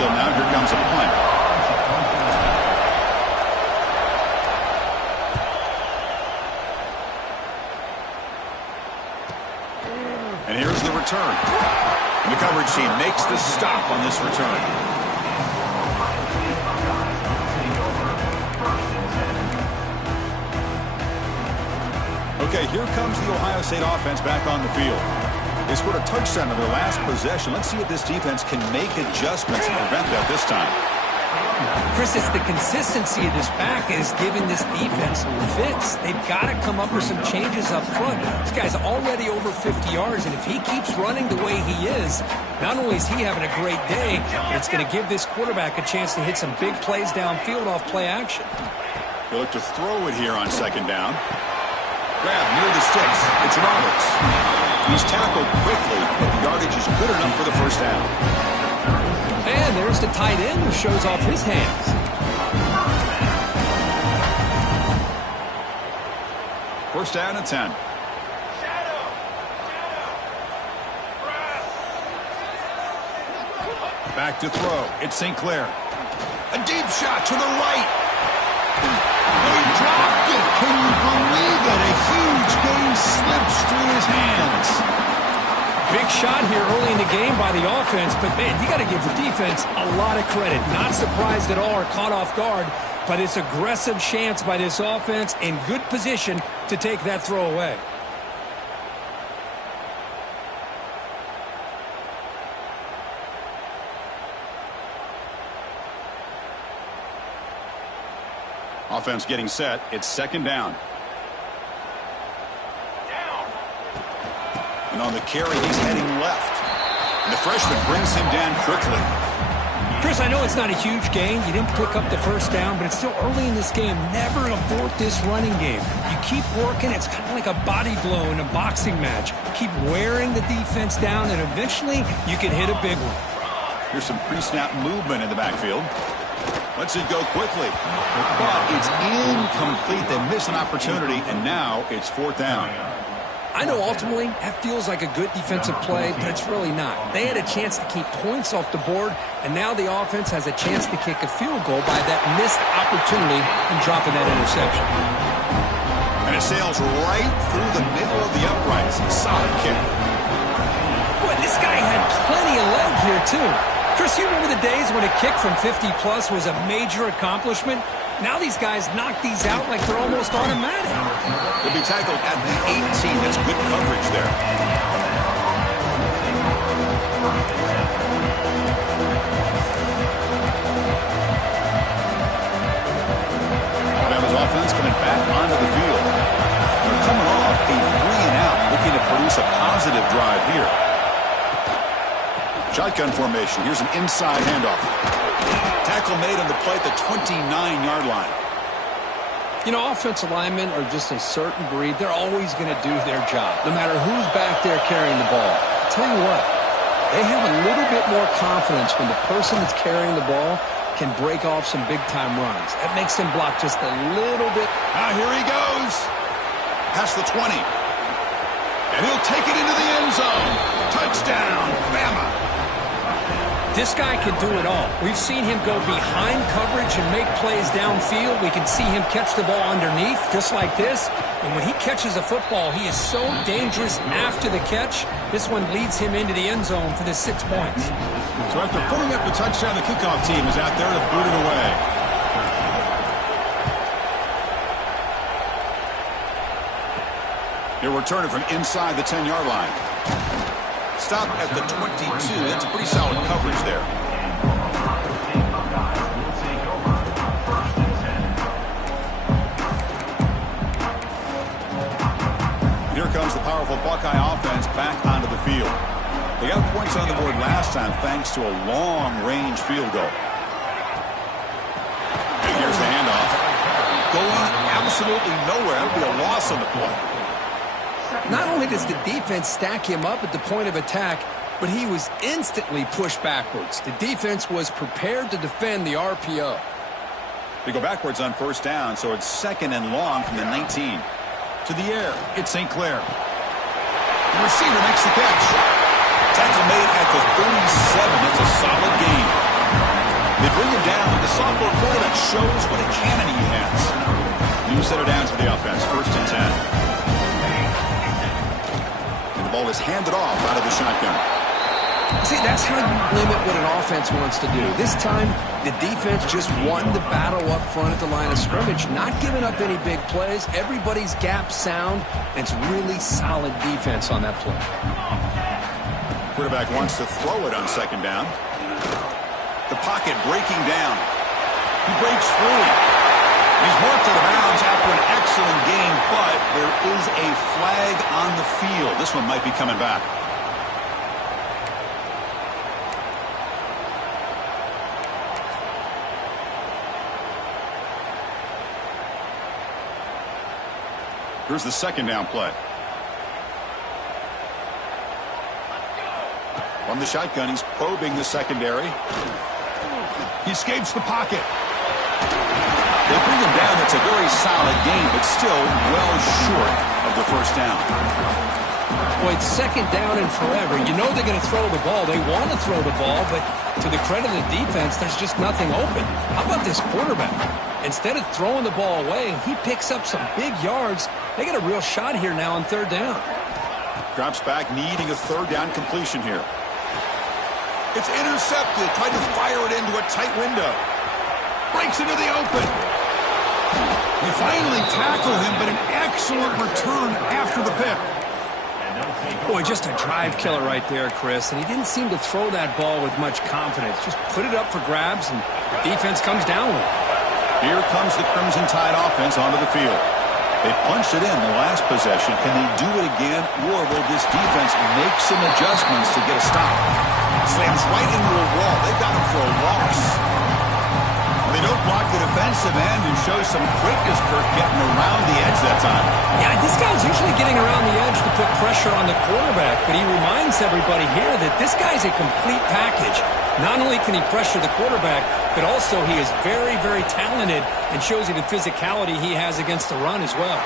backfield now. Here comes a punt. And here's the return. And the coverage team makes the stop on this return. Okay, here comes the Ohio State offense back on the field. They scored a touchdown in their last possession. Let's see if this defense can make adjustments and prevent that this time. Chris, it's the consistency of this back is giving this defense fits. They've got to come up with some changes up front. This guy's already over 50 yards, and if he keeps running the way he is, not only is he having a great day, but it's going to give this quarterback a chance to hit some big plays downfield off play action. He'll look to throw it here on second down. Grab near the sticks. It's Roberts. He's tackled quickly, but the yardage is good enough for the first down. And there's the tight end who shows off his hands. First down and 10. Back to throw. It's St. Clair. A deep shot to the right. They dropped it. Can you believe it? A huge game slips through his hands. Big shot here early in the game by the offense, but, man, you got to give the defense a lot of credit. Not surprised at all or caught off guard, but it's aggressive chance by this offense in good position to take that throw away. Offense getting set. It's second down. And on the carry, he's heading left. And the freshman brings him down quickly. Chris, I know it's not a huge gain. You didn't pick up the first down, but it's still early in this game. Never abort this running game. You keep working. It's kind of like a body blow in a boxing match. Keep wearing the defense down, and eventually you can hit a big one. Here's some pre-snap movement in the backfield. Lets it go quickly. But it's incomplete. They miss an opportunity, and now it's fourth down. I know ultimately that feels like a good defensive play, but it's really not. They had a chance to keep points off the board, and now the offense has a chance to kick a field goal by that missed opportunity and dropping that interception. And it sails right through the middle of the uprights. Solid kick. Boy, this guy had plenty of leg here, too. Chris, you remember the days when a kick from 50-plus was a major accomplishment? Now these guys knock these out like they're almost automatic. He'll be tackled at the 18. That's good coverage there. Alabama's offense coming back onto the field. They're coming off a 3-and-out, looking to produce a positive drive here. Shotgun formation. Here's an inside handoff. Tackle made on the play at the 29-yard line. You know, offensive linemen are just a certain breed. They're always going to do their job, no matter who's back there carrying the ball. I'll tell you what, they have a little bit more confidence when the person that's carrying the ball can break off some big-time runs. That makes them block just a little bit. Now here he goes. Past the 20. And he'll take it into the end zone. Touchdown, Bama. This guy can do it all. We've seen him go behind coverage and make plays downfield. We can see him catch the ball underneath, just like this. And when he catches a football, he is so dangerous after the catch. This one leads him into the end zone for the 6 points. So after pulling up the touchdown, the kickoff team is out there to boot it away. He'll return it from inside the 10-yard line. Stop at the 22. That's pretty solid coverage there. Here comes the powerful Buckeye offense back onto the field. They got points on the board last time thanks to a long-range field goal. And here's the handoff. Going absolutely nowhere. That would be a loss on the play. Not only does the defense stack him up at the point of attack, but he was instantly pushed backwards. The defense was prepared to defend the RPO. They go backwards on first down, so it's second and long from the 19. To the air, it's St. Clair. The receiver makes the catch. Tackle made at the 37. That's a solid gain. They bring him down. The sophomore quarterback shows what a cannon he has. New set of downs for the offense. 1st and 10. And the ball is handed off out of the shotgun. See, that's how you limit what an offense wants to do. This time, the defense just won the battle up front at the line of scrimmage, not giving up any big plays. Everybody's gap sound, and it's really solid defense on that play. Quarterback wants to throw it on 2nd down. The pocket breaking down. He breaks through. He's marked out of bounds after an excellent game, but there is a flag on the field. This one might be coming back. Here's the 2nd down play. On the shotgun, he's probing the secondary. He escapes the pocket. They bring him down. It's a very solid game, but still well short of the 1st down. Boy, it's 2nd down and forever. You know they're going to throw the ball. They want to throw the ball, but to the credit of the defense, there's just nothing open. How about this quarterback? Instead of throwing the ball away, he picks up some big yards. They got a real shot here now on 3rd down. Drops back, needing a 3rd down completion here. It's intercepted. Tried to fire it into a tight window. Breaks into the open. They finally tackle him, but an excellent return after the pick. Boy, just a drive killer right there, Chris. And he didn't seem to throw that ball with much confidence. Just put it up for grabs, and the defense comes down with it. Here comes the Crimson Tide offense onto the field. They punched it in the last possession. Can they do it again, or will this defense make some adjustments to get a stop? Slams right into a wall. They've got him for a loss. They don't block the defensive end and show some quickness, Kirk, getting around the edge that time. Yeah, this guy's usually getting around the edge to put pressure on the quarterback, but he reminds everybody here that this guy's a complete package. Not only can he pressure the quarterback, but also he is very, very talented and shows you the physicality he has against the run as well.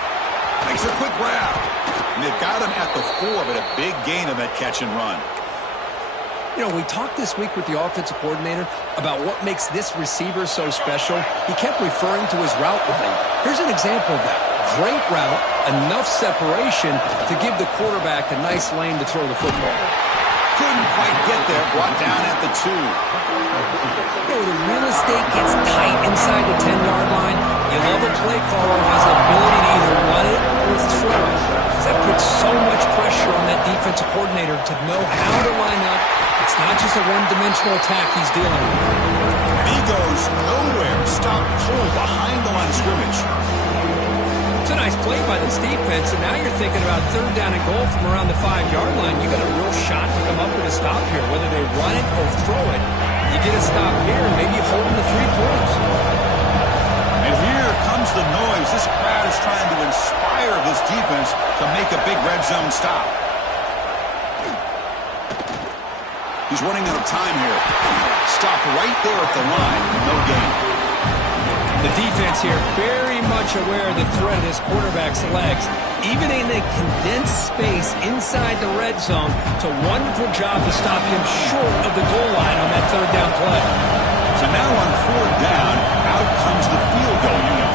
Makes a quick grab. And they've got him at the 4, but a big gain on that catch and run. You know, we talked this week with the offensive coordinator about what makes this receiver so special. He kept referring to his route running. Here's an example of that. Great route, enough separation to give the quarterback a nice lane to throw the football. Couldn't quite get there, brought down at the 2. You know, the real estate gets tight inside the 10-yard line. You love a play caller who has the ability to either run it or throw it. That puts so much pressure on that defensive coordinator to know how to line up. It's not just a one-dimensional attack he's dealing with. And he goes nowhere. Stop cold behind the line of scrimmage. It's a nice play by this defense, and now you're thinking about 3rd down and goal from around the 5-yard line. You got a real shot to come up with a stop here. Whether they run it or throw it, you get a stop here and maybe holding the 3 points. And here comes the noise. This crowd is trying to inspire this defense to make a big red zone stop. He's running out of time here. Stopped right there at the line. No gain. The defense here very much aware of the threat of this quarterback's legs. Even in a condensed space inside the red zone, it's a wonderful job to stop him short of the goal line on that 3rd down play. So now on 4th down, out comes the field goal unit.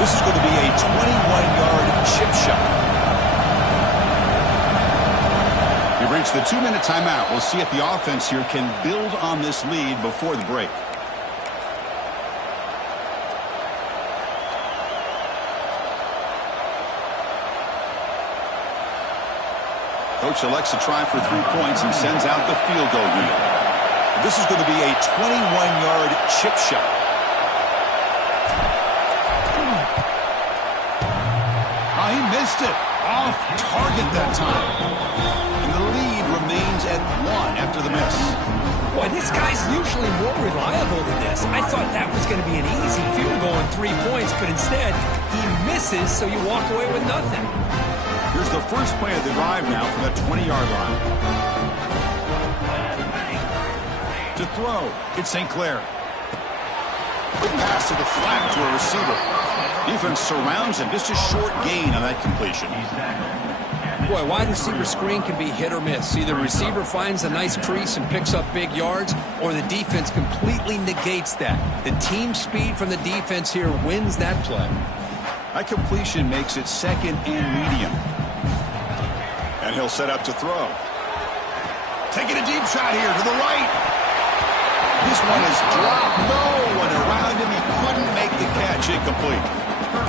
This is going to be a 21-yard chip shot. We've reached the 2-minute timeout. We'll see if the offense here can build on this lead before the break. Coach elects to try for 3 points and sends out the field goal unit. This is going to be a 21-yard chip shot. Oh, he missed it. Off target that time. And the lead remains at 1 after the miss. Boy, this guy's usually more reliable than this. I thought that was going to be an easy field goal and 3 points, but instead, he misses, so you walk away with nothing. Here's the first play of the drive now from the 20-yard line. To throw, it's St. Clair. Quick pass to the flat to a receiver. Defense surrounds him. Just a short gain on that completion. Boy, wide receiver screen can be hit or miss. Either receiver finds a nice crease and picks up big yards, or the defense completely negates that. The team speed from the defense here wins that play. That completion makes it second and medium. And he'll set up to throw. Taking a deep shot here to the right. This one is dropped. No one around him. He couldn't make the catch. Incomplete.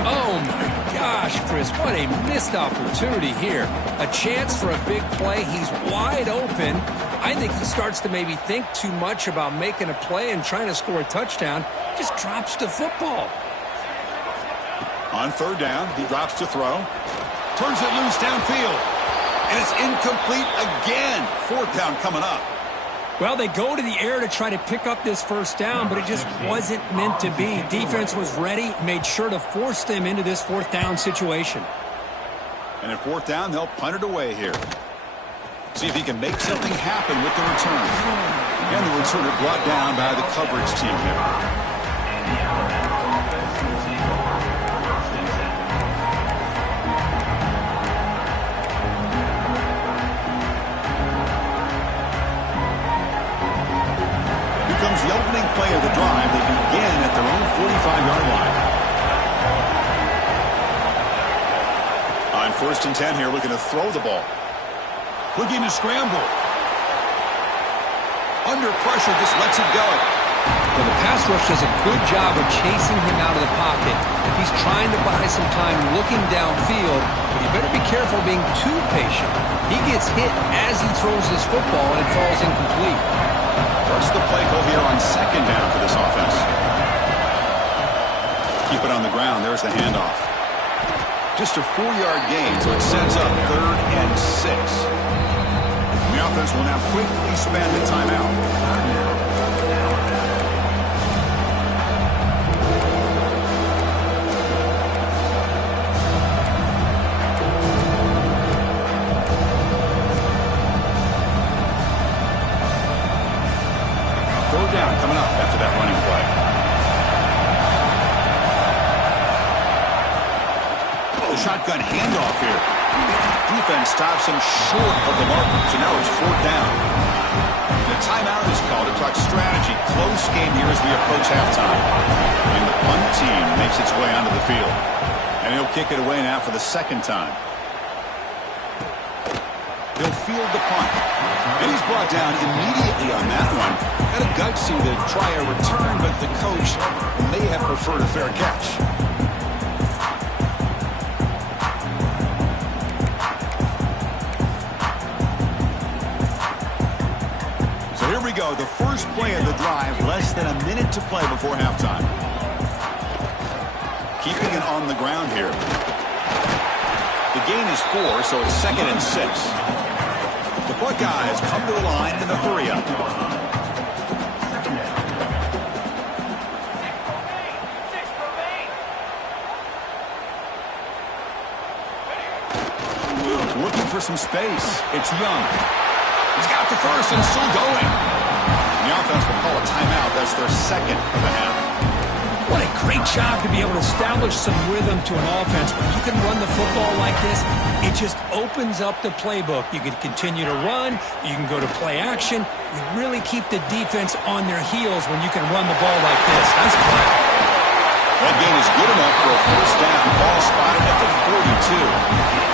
Oh, my gosh, Chris. What a missed opportunity here. A chance for a big play. He's wide open. I think he starts to maybe think too much about making a play and trying to score a touchdown. Just drops the football. On third down, he drops to throw. Turns it loose downfield. And it's incomplete again. Fourth down coming up. Well, they go to the air to try to pick up this first down, but it just wasn't meant to be. Defense was ready, made sure to force them into this fourth down situation. And at fourth down, they'll punt it away here. See if he can make something happen with the return. And the returner brought down by the coverage team here. The opening play of the drive. They begin at their own 45-yard line. On 1st and 10 here, looking to throw the ball. Looking to scramble. Under pressure, just lets it go. Well, the pass rush does a good job of chasing him out of the pocket. He's trying to buy some time looking downfield, but you better be careful being too patient. He gets hit as he throws this football, and it falls incomplete. What's the play call here on second down for this offense? Keep it on the ground. There's the handoff. Just a 4-yard gain, so it sets up 3rd and 6. The offense will now quickly spend the timeout. Down coming up after that running play. Oh, shotgun handoff here. Defense stops him short of the mark, so now it's 4th down. The timeout is called to talk strategy. Close game here as we approach halftime. And the punt team makes its way onto the field. And he'll kick it away now for the second time. He'll field the punt. And he's brought down immediately on that one. Had a gutsy to try a return, but the coach may have preferred a fair catch. So here we go. The first play of the drive. Less than a minute to play before halftime. Keeping it on the ground here. The gain is 4, so it's 2nd and 6. The Buckeyes come to the line in a hurry-up. Looking for some space. It's Young. He's got the first and still going. And the offense will call a timeout. That's their second of the half. What a great job to be able to establish some rhythm to an offense. When you can run the football like this, it just opens up the playbook. You can continue to run. You can go to play action. You really keep the defense on their heels when you can run the ball like this. Nice play. That gain is good enough for a first down. Ball spotted at the 42.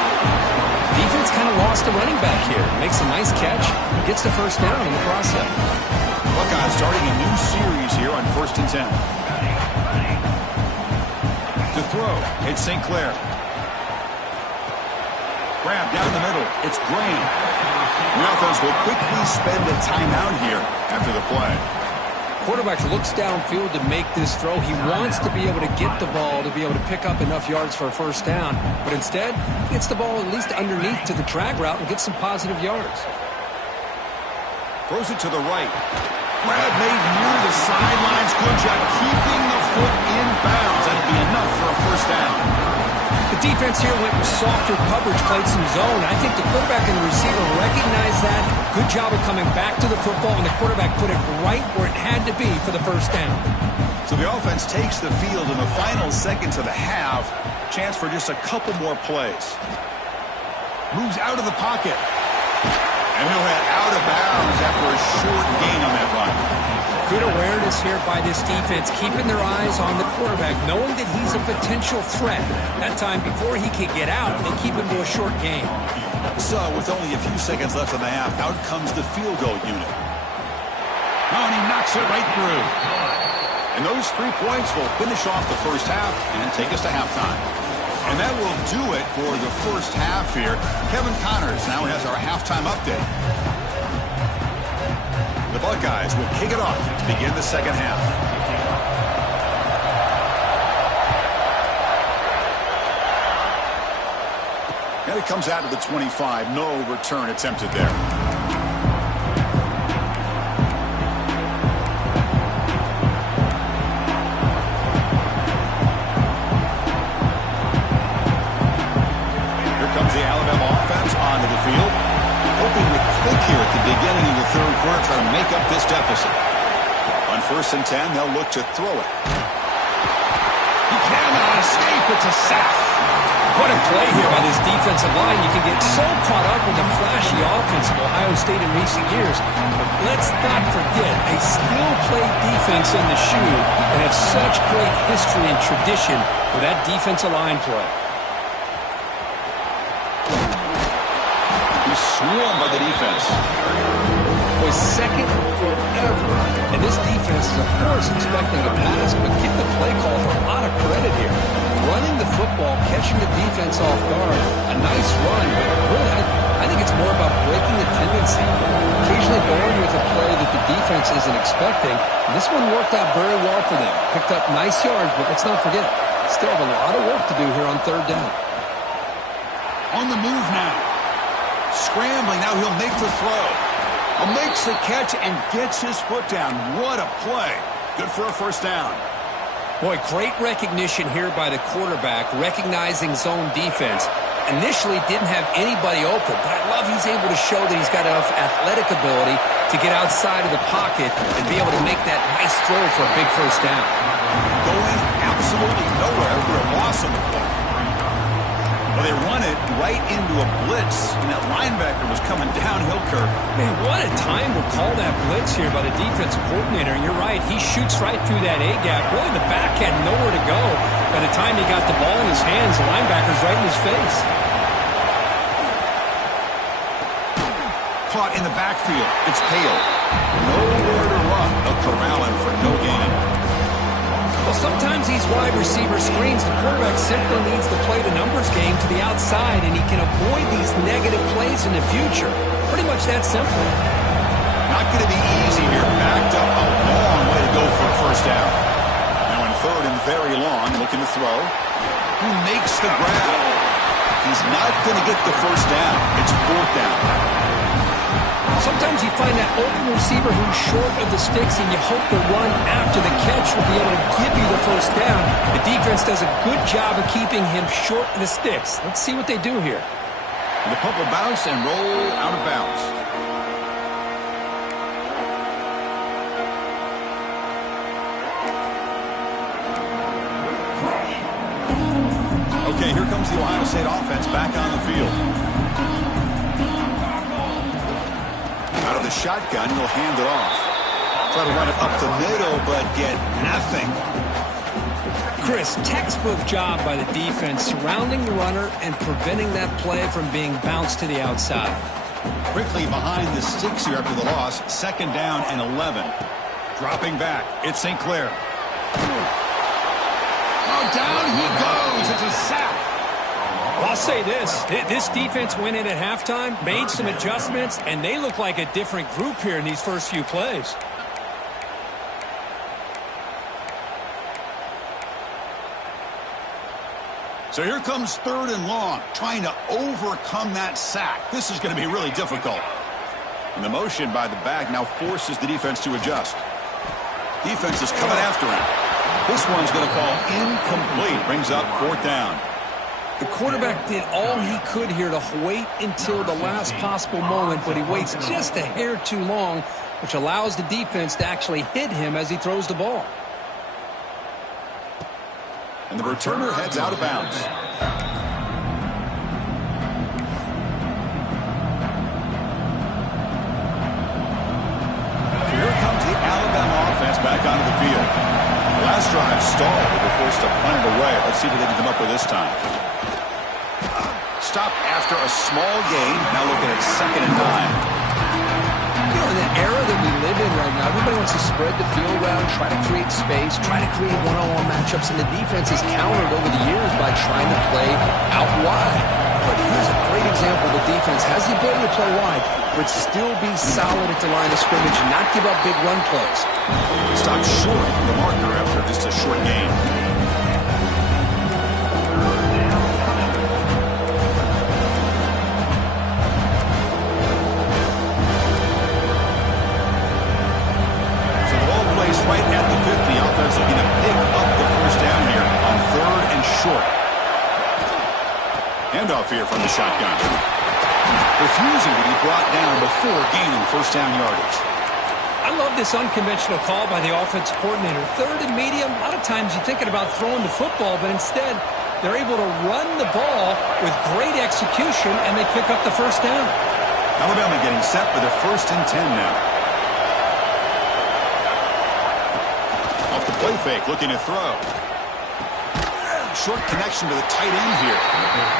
Defense kind of lost a running back here. Makes a nice catch. Gets the first down in the process. Buckeyes starting a new series here on 1st and 10. To throw, it's St. Clair. Grab down the middle. It's Graham. The offense will quickly spend a timeout here after the play. Quarterback looks downfield to make this throw. He wants to be able to get the ball to be able to pick up enough yards for a first down. But instead, he gets the ball at least underneath to the drag route and gets some positive yards. Throws it to the right. Grab made near the sidelines. Good job keeping the foot in bounds. That'll be enough for a first down. The defense here went with softer coverage, played some zone. I think the quarterback and the receiver recognized that. Good job of coming back to the football, and the quarterback put it right where it had to be for the first down. So the offense takes the field in the final seconds of the half. Chance for just a couple more plays. Moves out of the pocket. And he'll head out of bounds after a short gain on that run. Good awareness here by this defense, keeping their eyes on the quarterback, knowing that he's a potential threat. That time, before he could get out, they keep him to a short gain. So, with only a few seconds left in the half, out comes the field goal unit. Oh, and he knocks it right through. And those 3 points will finish off the first half and take us to halftime. And that will do it for the first half here. Kevin Connors now has our halftime update. The Buckeyes will kick it off to begin the second half. And it comes out to the 25. No return attempted there. Trying to make up this deficit. On 1st and 10, they'll look to throw it. He cannot escape. It's a sack. What a play here by this defensive line. You can get so caught up with the flashy offense of Ohio State in recent years. But let's not forget a skill play defense in the shoe and have such great history and tradition with that defensive line play. He's swarmed by the defense. Was second forever. And this defense is, of course, expecting a pass, but give the play caller a lot of credit here. Running the football, catching the defense off guard, a nice run, but really, I think it's more about breaking the tendency. Occasionally going with a play that the defense isn't expecting. And this one worked out very well for them. Picked up nice yards, but let's not forget, still have a lot of work to do here on 3rd down. On the move now. Scrambling, now he'll make the throw. Makes the catch and gets his foot down. What a play. Good for a first down. Boy, great recognition here by the quarterback, recognizing zone defense. Initially didn't have anybody open, but I love he's able to show that he's got enough athletic ability to get outside of the pocket and be able to make that nice throw for a big first down. Going absolutely nowhere for a loss on the play. Well, they run it right into a blitz, and that linebacker was coming downhill curve. Man, what a time to call that blitz here by the defensive coordinator. And you're right, he shoots right through that A-gap. Really, the back had nowhere to go. By the time he got the ball in his hands, the linebacker's right in his face. Caught in the backfield. It's Hale. Nowhere to run. A corral him for no gain. Well, sometimes these wide receiver screens, the quarterback simply needs to play the numbers game to the outside, and he can avoid these negative plays in the future. Pretty much that simple. Not going to be easy here. Backed up a long way to go for a first down. Now in 3rd and very long, looking to throw. Who makes the grab? He's not going to get the first down. It's 4th down. Sometimes you find that open receiver who's short of the sticks, and you hope the run after the catch will be able to give you the first down. The defense does a good job of keeping him short of the sticks. Let's see what they do here. And the punt will bounce and roll out of bounds. Okay, here comes the Ohio State offense back on the field. Out of the shotgun, he'll hand it off. Try to run it up the middle, but get nothing. Chris, textbook job by the defense surrounding the runner and preventing that play from being bounced to the outside. Quickly behind the sticks here after the loss. 2nd down and 11. Dropping back. It's St. Clair. Oh, down he goes. It's a sack. I'll say this defense went in at halftime, made some adjustments, and they look like a different group here in these first few plays. So here comes 3rd and long, trying to overcome that sack. This is going to be really difficult. And the motion by the back now forces the defense to adjust. Defense is coming after him. This one's going to fall incomplete. Brings up 4th down. The quarterback did all he could here to wait until the last possible moment, but he waits just a hair too long, which allows the defense to actually hit him as he throws the ball. And the returner heads out of bounds. back onto the field. The last drive stalled. They were forced to punt it away. Let's see what they can come up with this time. Stop after a small gain. Now looking at 2nd and 9. In the era that we live in right now, everybody wants to spread the field around, try to create space, try to create one-on-one matchups, and the defense has countered over the years by trying to play out wide. But here's a great example. The defense has the ability to play wide, but still be solid at the line of scrimmage and not give up big run plays. Stop short of the marker after just a short gain. Right at the 50, offense looking to pick up the first down here on 3rd and short. Handoff here from the shotgun. Refusing to be brought down before gaining first down yardage. I love this unconventional call by the offense coordinator. 3rd and medium, a lot of times you're thinking about throwing the football, but instead they're able to run the ball with great execution, and they pick up the first down. Alabama getting set for their 1st and 10 now. Play fake, looking to throw. Short connection to the tight end here.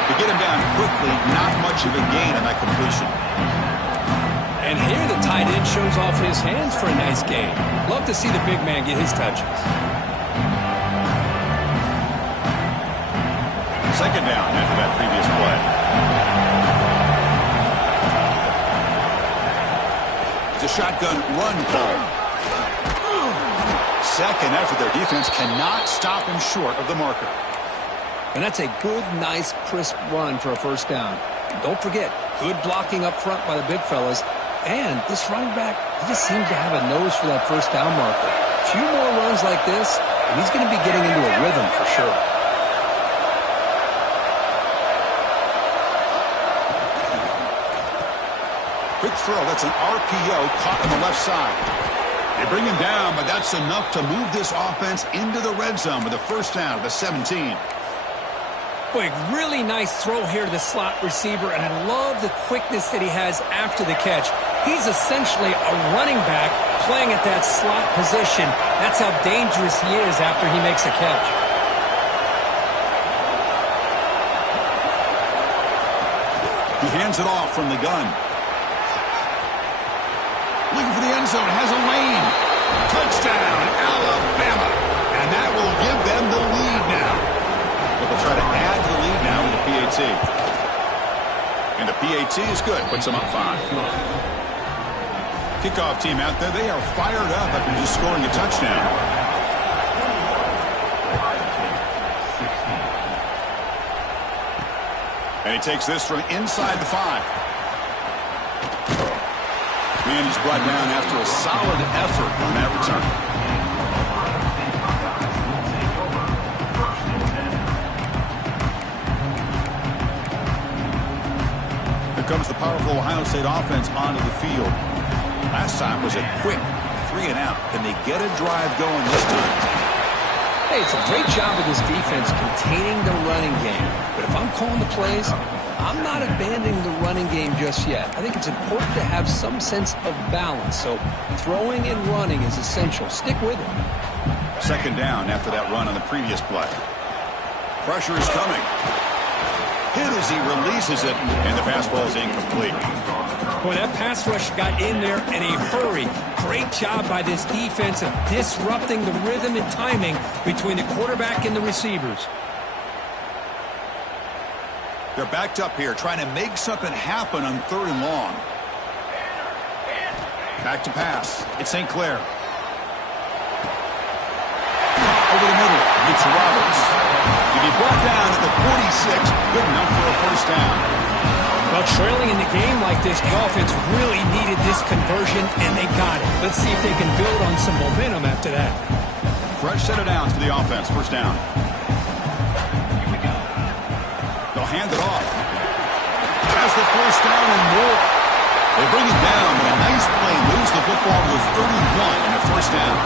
To get him down quickly, not much of a gain on that completion. And here the tight end shows off his hands for a nice gain. Love to see the big man get his touches. 2nd down after that previous play. It's a shotgun run call. 2nd after their defense cannot stop him short of the marker. And that's a good, nice, crisp run for a first down. Don't forget, good blocking up front by the big fellas. And this running back, he just seems to have a nose for that first down marker. A few more runs like this, and he's going to be getting into a rhythm for sure. Quick throw. That's an RPO caught on the left side. They bring him down, but that's enough to move this offense into the red zone with a first down at the 17. Boy, really nice throw here to the slot receiver, and I love the quickness that he has after the catch. He's essentially a running back playing at that slot position. That's how dangerous he is after he makes a catch. He hands it off from the gun. Looking for the end zone, has a lane. Touchdown, Alabama. And that will give them the lead now. But they'll try to add to the lead now with the PAT. And the PAT is good, puts them up 5. Kickoff team out there, they are fired up after just scoring a touchdown. And he takes this from inside the 5. And he's brought down after a solid effort on that return. Here comes the powerful Ohio State offense onto the field. Last time was a quick 3 and out. Can they get a drive going this time? Hey, it's a great job of this defense containing the running game. But if I'm calling the plays, I'm not abandoning the running game just yet. I think it's important to have some sense of balance. So throwing and running is essential. Stick with it. 2nd down after that run on the previous play. Pressure is coming. Hit as he releases it, and the pass ball is incomplete. Boy, that pass rush got in there in a hurry. Great job by this defense of disrupting the rhythm and timing between the quarterback and the receivers. They're backed up here, trying to make something happen on 3rd and long. Back to pass. It's St. Clair. Over the middle. It's Roberts. To be brought down at the 46, good enough for a first down. Well, trailing in the game like this, the offense really needed this conversion, and they got it. Let's see if they can build on some momentum after that. Fresh set of downs for the offense. First down. They'll hand it off. Has the first down and more. They bring it down, but a nice play moves the football to 31 and a first down.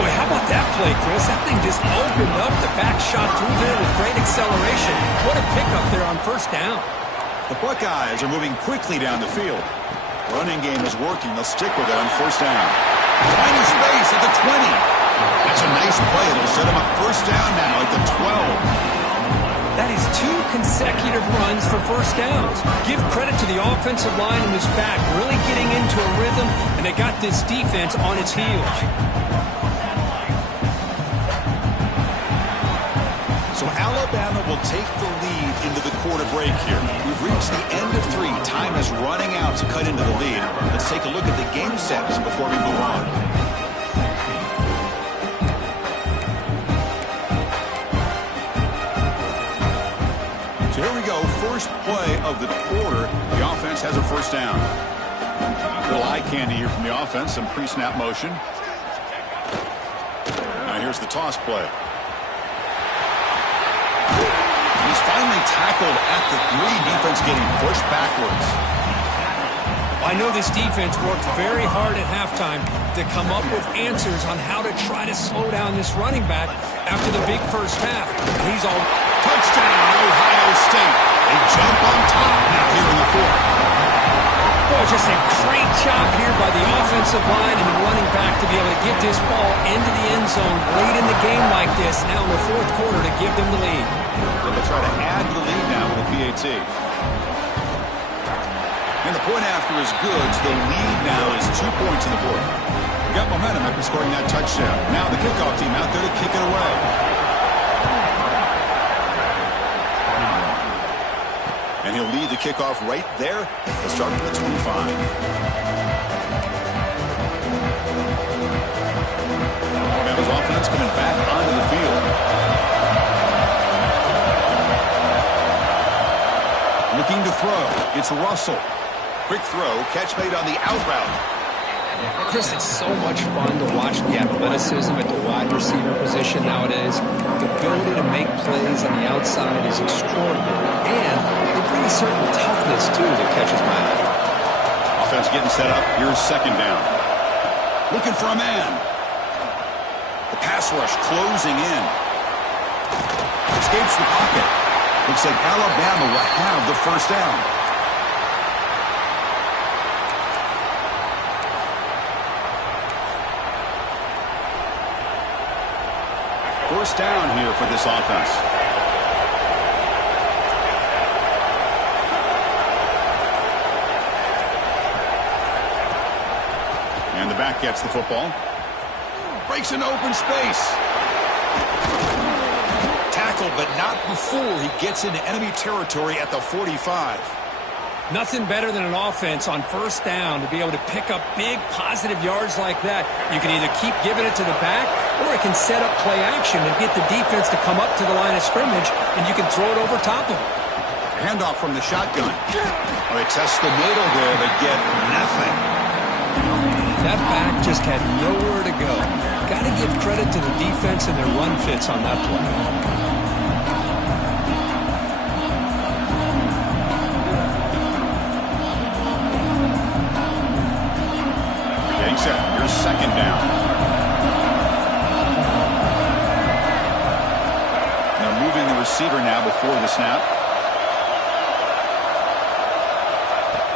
Boy, how about that play, Chris? That thing just opened up. The back shot through there with great acceleration. What a pickup there on first down. The Buckeyes are moving quickly down the field. Running game is working. They'll stick with it on first down. Finding space at the 20. That's a nice play. It'll set him up first down now at the 12. That is 2 consecutive runs for first downs. Give credit to the offensive line in this back, really getting into a rhythm, and they got this defense on its heels. So Alabama will take the lead into the quarter break here. We've reached the end of 3. Time is running out to cut into the lead. Let's take a look at the game sets before we move on. So here we go, first play of the quarter. The offense has a first down. A little eye candy here from the offense, some pre-snap motion. Now here's the toss play. He's finally tackled at the 3, defense getting pushed backwards. I know this defense worked very hard at halftime to come up with answers on how to try to slow down this running back after the big first half. He's all... Touchdown, Ohio State. They jump on top now here in the 4th. Boy, just a great job here by the offensive line and the running back to be able to get this ball into the end zone late in the game like this, now in the 4th quarter, to give them the lead. They'll try to add the lead now with a PAT. And the point after is good, so the lead now is 2 points in the 4th. We got momentum after scoring that touchdown. Now the kickoff team out there to kick it away. And he'll lead the kickoff right there. He'll start from the 25. Alabama's offense coming back onto the field. Looking to throw. It's Russell. Quick throw. Catch made on the out route. Chris, it's so much fun to watch the athleticism at the wide receiver position nowadays. The ability to make plays on the outside is extraordinary. And they bring a certain toughness, too, that catches my eye. Offense getting set up. Here's second down. Looking for a man. The pass rush closing in. Escapes the pocket. Looks like Alabama will have the first down. First down here for this offense. And the back gets the football. Breaks an open space. Tackled, but not before he gets into enemy territory at the 45. Nothing better than an offense on first down to be able to pick up big positive yards like that. You can either keep giving it to the back, or it can set up play action and get the defense to come up to the line of scrimmage, and you can throw it over top of them. Handoff from the shotgun. Oh, they test the middle there, but get nothing. That back just had nowhere to go. Got to give credit to the defense and their run fits on that play. Here's second down. Now moving the receiver now before the snap.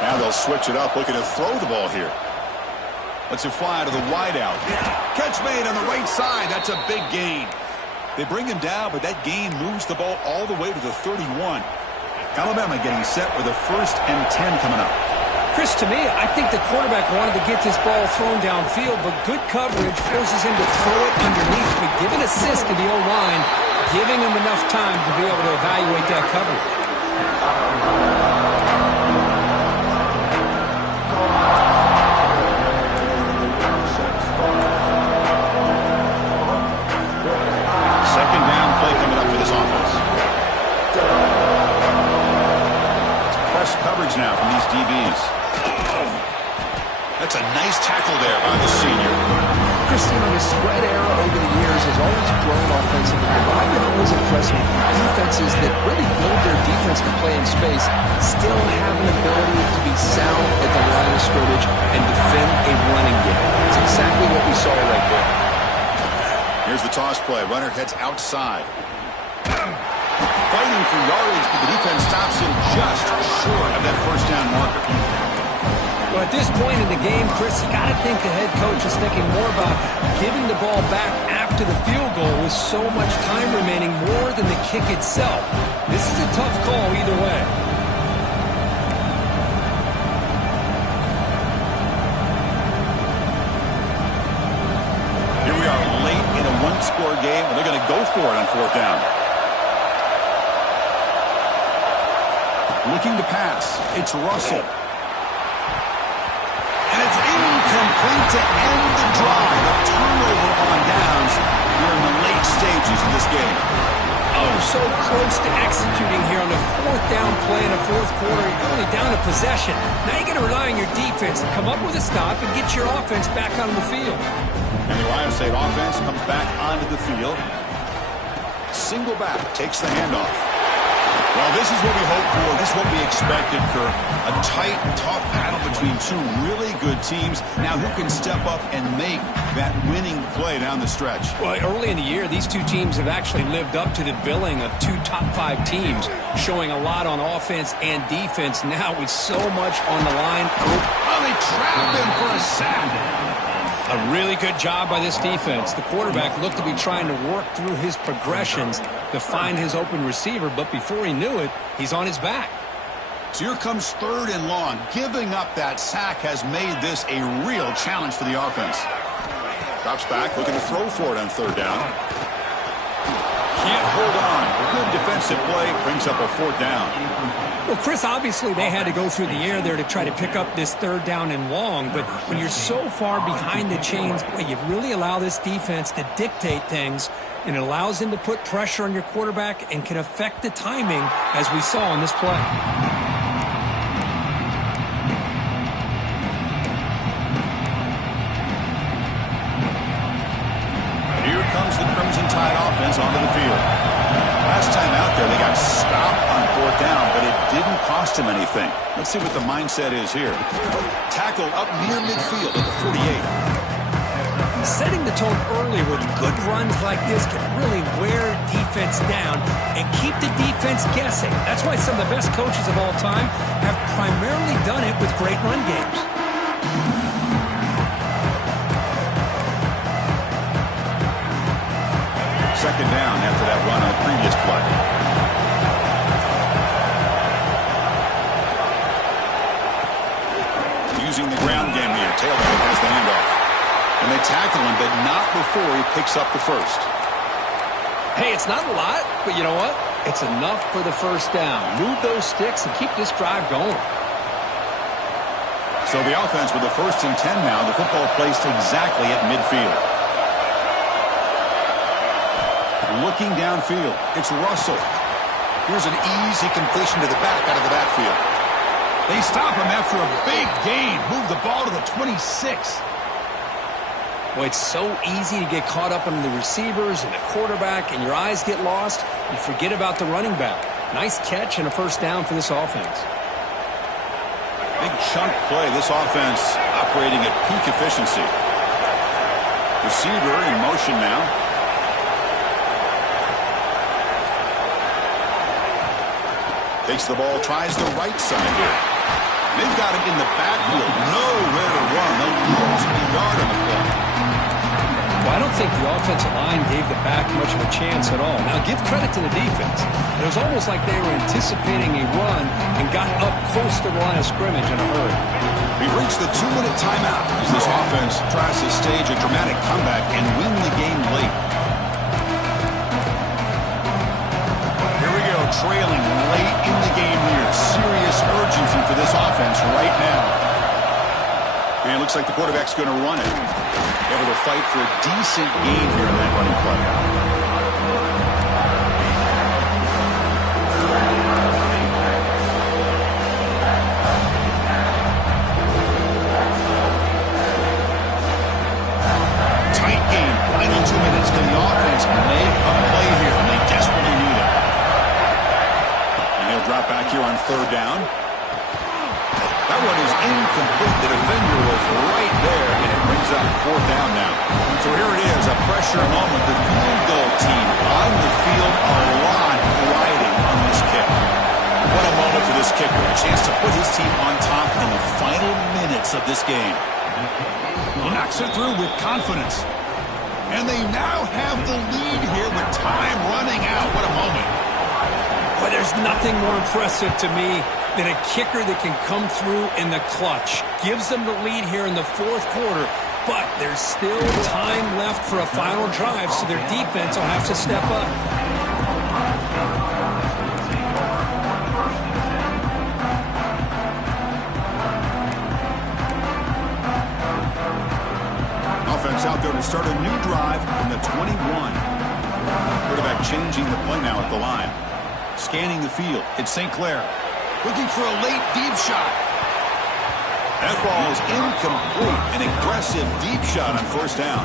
Now they'll switch it up, looking to throw the ball here. Lets it fly to the wideout. Catch made on the right side. That's a big gain. They bring him down, but that gain moves the ball all the way to the 31. Alabama getting set with a 1st and 10 coming up. Chris, to me, I think the quarterback wanted to get this ball thrown downfield, but good coverage forces him to throw it underneath. But give an assist to the O-line, giving him enough time to be able to evaluate that coverage. Second down play coming up for this offense. It's press coverage now from these DBs. That's a nice tackle there by the senior. Christine, the spread era over the years has always grown offensively. But I've been always impressed with defenses that really build their defense to play in space, still have an ability to be sound at the line of scrimmage and defend a running game. It's exactly what we saw right there. Here's the toss play. Runner heads outside. Fighting for yardage, but the defense stops him just short of that first down marker. Well, at this point in the game, Chris, you got to think the head coach is thinking more about giving the ball back after the field goal with so much time remaining more than the kick itself. This is a tough call either way. Here we are late in a one-score game, and they're going to go for it on fourth down. Looking to pass. It's Russell. And it's incomplete to end the drive. A turnover on downs. We're in the late stages of this game. Oh, so close to executing here on a fourth down play in the fourth quarter. You're only down a possession. Now you got to rely on your defense to come up with a stop and get your offense back on the field. And the Ohio State offense comes back onto the field. Single back takes the handoff. Well, this is what we hoped for. This is what we expected, Kirk. A tight, tough battle between two really good teams. Now, who can step up and make that winning play down the stretch? Well, early in the year, these two teams have actually lived up to the billing of two top-5 teams, showing a lot on offense and defense. Now, with so much on the line. Oh, they trapped him for a sack. A really good job by this defense. The quarterback looked to be trying to work through his progressions to find his open receiver, but before he knew it, he's on his back. So here comes third and long. Giving up that sack has made this a real challenge for the offense. Drops back, looking to throw for it on third down. Can't hold on. A good defensive play brings up a fourth down. Well, Chris, obviously they had to go through the air there to try to pick up this third down and long, but when you're so far behind the chains, boy, you really allow this defense to dictate things, and it allows them to put pressure on your quarterback and can affect the timing, as we saw in this play. Here comes the Crimson Tide offense onto the field. Last time out there, they got stopped on fourth down, but it didn't cost him anything. Let's see what the mindset is here. Tackled up near midfield at the 48. Setting the tone early with good runs like this can really wear defense down and keep the defense guessing. That's why some of the best coaches of all time have primarily done it with great run games. Second down after that run on the previous play. Using the ground game here. Taylor has the handoff. And they tackle him, but not before he picks up the first. Hey, it's not a lot, but you know what? It's enough for the first down. Move those sticks and keep this drive going. So the offense with the 1st and 10 now. The football placed exactly at midfield. Looking downfield, it's Russell. Here's an easy completion to the back out of the backfield. They stop him after a big gain. Move the ball to the 26. Boy, it's so easy to get caught up on the receivers and the quarterback, and your eyes get lost. You forget about the running back. Nice catch and a first down for this offense. Big chunk play. This offense operating at peak efficiency. Receiver in motion now. Takes the ball, tries the right side here. They've got him in the backfield. Nowhere to run. They'll lose a yard on the play. Well, I don't think the offensive line gave the back much of a chance at all. Now, give credit to the defense. It was almost like they were anticipating a run and got up close to the line of scrimmage in a hurry. We've reached the 2-minute timeout as this offense tries to stage a dramatic comeback and win the game late. Trailing late in the game here. Serious urgency for this offense right now. And it looks like the quarterback's going to run it. Able to fight for a decent gain here in that running play. Tight game. Final 2 minutes. Can the offense make a play here? And they desperately need it. Drop back here on third down. That one is incomplete. The defender was right there, and it brings up fourth down now. So here it is, a pressure moment. The field goal team on the field, a lot riding on this kick. What a moment for this kicker. chance to put his team on top in the final minutes of this game. He knocks it through with confidence. And they now have the lead here with time running out. What a moment. Well, there's nothing more impressive to me than a kicker that can come through in the clutch. Gives them the lead here in the fourth quarter, but there's still time left for a final drive, so their defense will have to step up. Offense out there to start a new drive from the 21. Quarterback changing the play now at the line. Scanning the field. It's St. Clair. Looking for a late deep shot. That ball is incomplete. An aggressive deep shot on first down.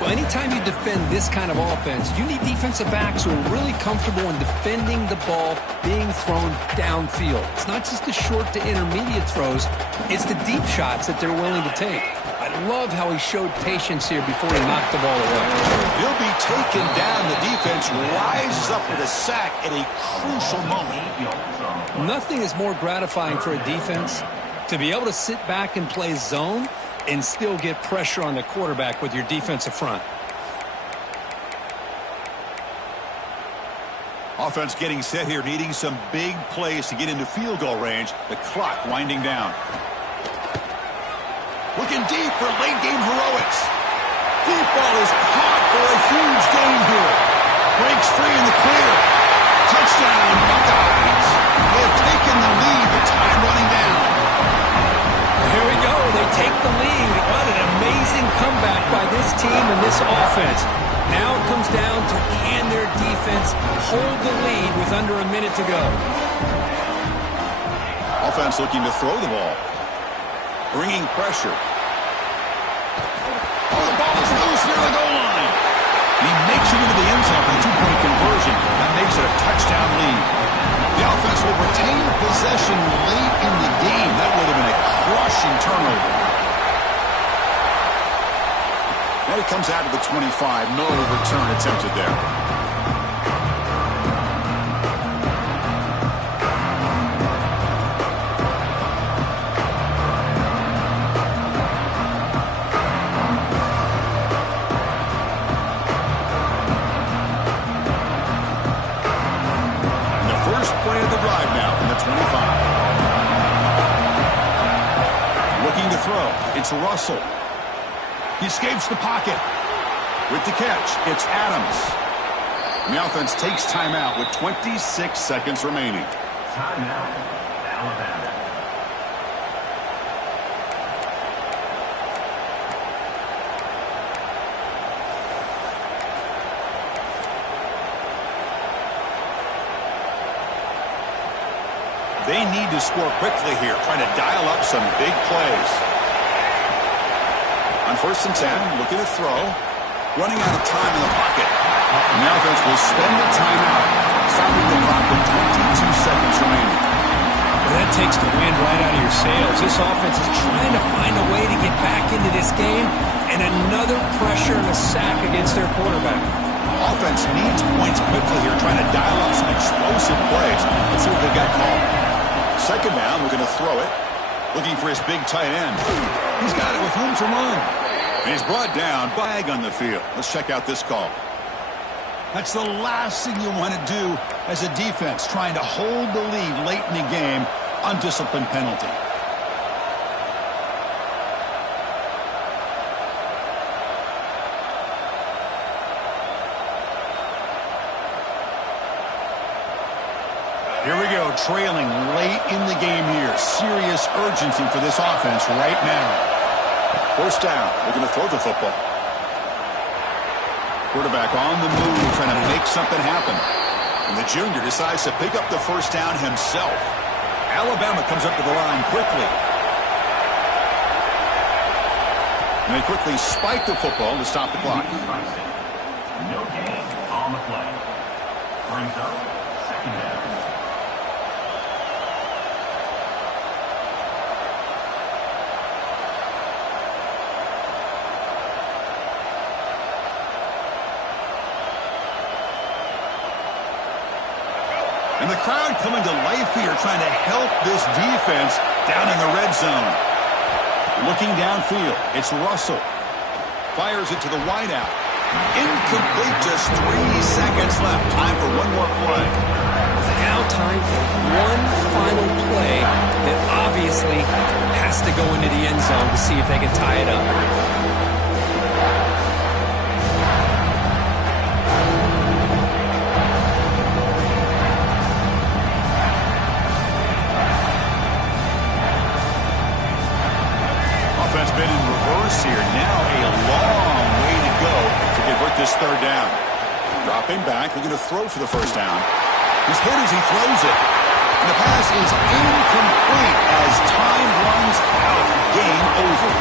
Well, anytime you defend this kind of offense, you need defensive backs who are really comfortable in defending the ball being thrown downfield. It's not just the short to intermediate throws. It's the deep shots that they're willing to take. I love how he showed patience here before he knocked the ball away. He'll be taken down. The defense rises up with a sack at a crucial moment. Nothing is more gratifying for a defense to be able to sit back and play zone and still get pressure on the quarterback with your defensive front. Offense getting set here, needing some big plays to get into field goal range. The clock winding down. Looking deep for late game heroics. Deep ball is caught for a huge gain here. Breaks free in the clear. Touchdown, Buckeyes. They have taken the lead with time running down. Here we go. They take the lead. What an amazing comeback by this team and this offense. Now it comes down to can their defense hold the lead with under a minute to go. Offense looking to throw the ball. Bringing pressure. Oh, the ball is loose near the goal line. He makes it into the end zone for the two-point conversion. That makes it a touchdown lead. The offense will retain possession late in the game. That would have been a crushing turnover. And it comes out to the 25. No return attempted there. Play of the drive now from the 25. Looking to throw. It's Russell. He escapes the pocket. With the catch, it's Adams. And the offense takes timeout with 26 seconds remaining. Timeout, Alabama. They need to score quickly here, trying to dial up some big plays. On 1st and 10, looking to throw. Running out of time in the pocket. And the offense will spend the timeout, stopping the clock with 22 seconds remaining. Well, that takes the wind right out of your sails. This offense is trying to find a way to get back into this game, and another pressure and a sack against their quarterback. Offense needs points quickly here, trying to dial up some explosive plays. Let's see what they got called. Second down, we're going to throw it. Looking for his big tight end. He's got it with room to run. And he's brought down. Bag on the field. Let's check out this call. That's the last thing you want to do as a defense, trying to hold the lead late in the game. Undisciplined penalty. Here we go, trailing late in the game here. Serious urgency for this offense right now. First down. We're going to throw the football. Quarterback on the move, trying to make something happen. And the junior decides to pick up the first down himself. Alabama comes up to the line quickly. And they quickly spike the football to stop the clock. No gain on the play. Brings up second down. And the crowd coming to life here, trying to help this defense down in the red zone. Looking downfield, it's Russell. Fires it to the wideout. Incomplete, just 3 seconds left. Time for one more play. Now time for one final play that obviously has to go into the end zone to see if they can tie it up. Offense been in reverse here. Now a long way to go to convert this third down. Dropping back, looking to throw for the first down. He's hit as he throws it. And the pass is incomplete as time runs out. Game over.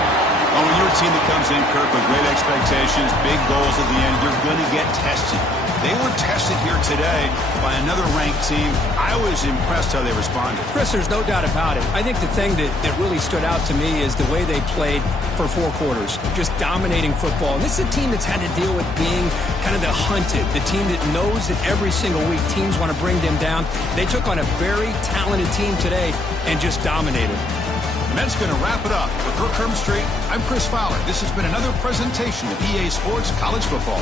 Oh, when you're a team that comes in, Kirk, with great expectations, big goals at the end, you're going to get tested. They were tested here today by another ranked team. I was impressed how they responded. Chris, there's no doubt about it. I think the thing that really stood out to me is the way they played for 4 quarters, just dominating football. And this is a team that's had to deal with being kind of the hunted, the team that knows that every single week teams want to bring them down. They took on a very talented team today and just dominated. And that's going to wrap it up. For Kirk Street, I'm Chris Fowler. This has been another presentation of EA Sports College Football.